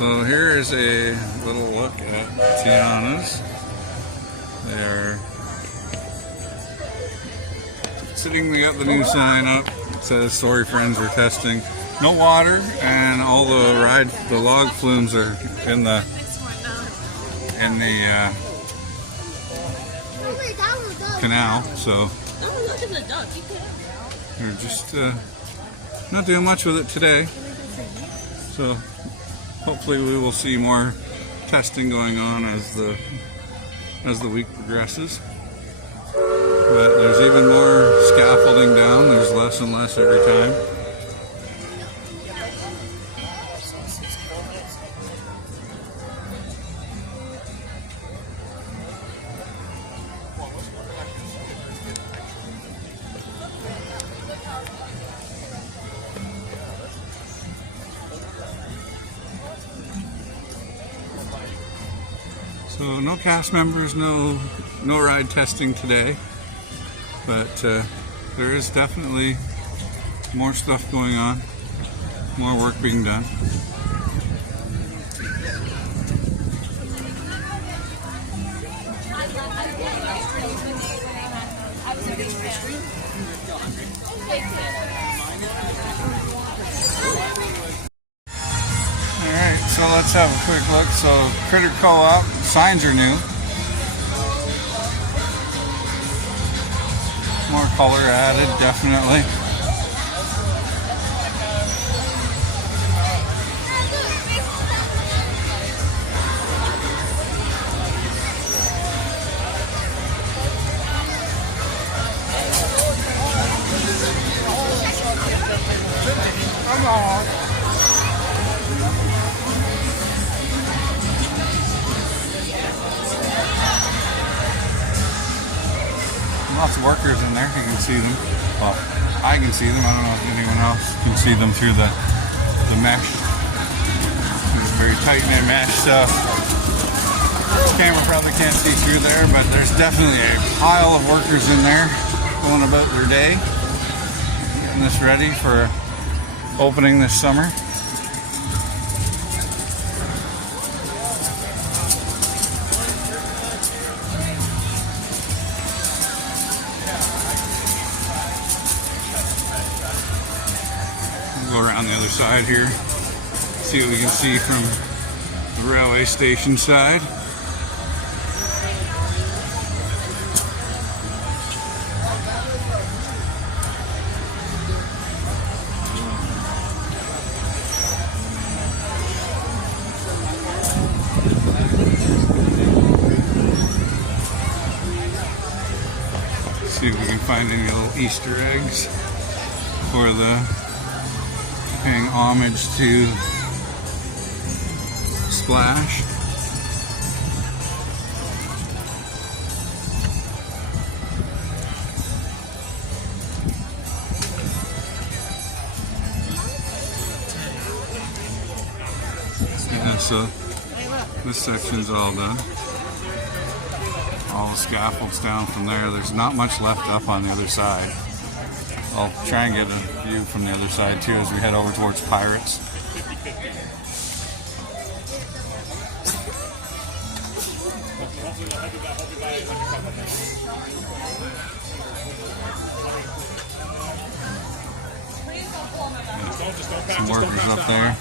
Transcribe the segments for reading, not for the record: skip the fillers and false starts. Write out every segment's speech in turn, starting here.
So here is a little look at Tiana's. They're sitting, they got the new sign up. It says, "Sorry friends, we're testing." No water, and all the log flumes are in the canal, so they're just not doing much with it today. So hopefully we will see more testing going on as the week progresses. But there's even more scaffolding down. There's less and less every time. So no cast members, no ride testing today, but there is definitely more stuff going on, more work being done. Alright, so let's have a quick look. So Critter Co-op, signs are new. More color added, definitely. Come on. Lots of workers in there, you can see them. Well, I can see them. I don't know if anyone else can see them through the mesh. It's very tight knit mesh stuff. This camera probably can't see through there, but there's definitely a pile of workers in there going about their day, getting this ready for opening this summer. Go around the other side here, see what we can see from the railway station side. See if we can find any little Easter eggs for paying homage to Splash. Yeah, so this section's all done. All the scaffolds down from there. There's not much left up on the other side. I'll try and get a view from the other side too as we head over towards Pirates. Some workers up there.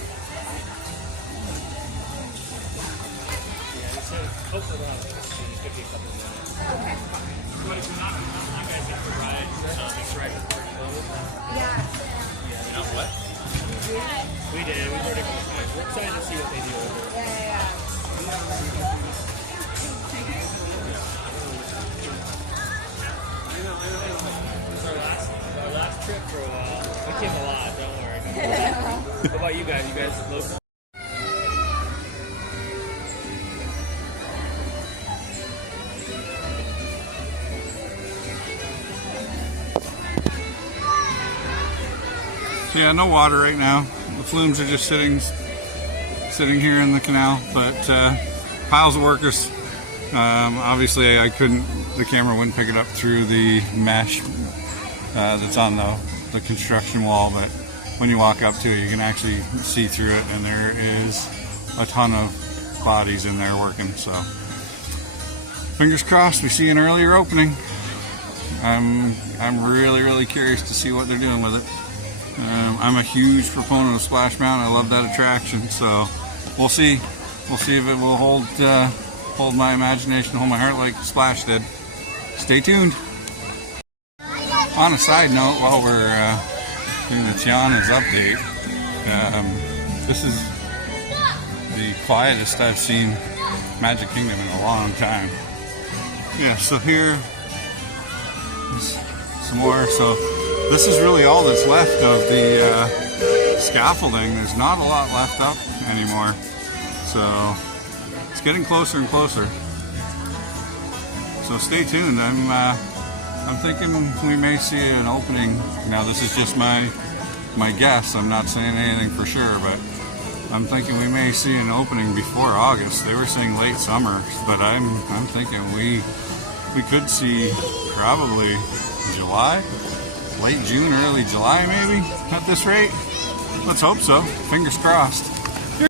What? We did. We heard it a couple times. We're excited to see what they do over there. This is our last trip for a while. We came a lot, don't worry. What about you guys? You guys local? Yeah, no water right now. The flumes are just sitting here in the canal, but piles of workers. Obviously, the camera wouldn't pick it up through the mesh that's on the construction wall, but when you walk up to it, you can actually see through it, and there is a ton of bodies in there working. So fingers crossed we see an earlier opening. I'm really curious to see what they're doing with it. I'm a huge proponent of Splash Mountain. I love that attraction, so we'll see. We'll see if it will hold my imagination, hold my heart like Splash did. Stay tuned. On a side note, while we're doing the Tianas update, this is the quietest I've seen Magic Kingdom in a long time. Yeah, so here some more. So this is really all that's left of the scaffolding. There's not a lot left up anymore, so it's getting closer and closer. So stay tuned. I'm thinking we may see an opening. Now this is just my guess. I'm not saying anything for sure, but I'm thinking we may see an opening before August. They were saying late summer, but I'm thinking we could see probably July, late June, early July maybe, at this rate. Let's hope so. Fingers crossed.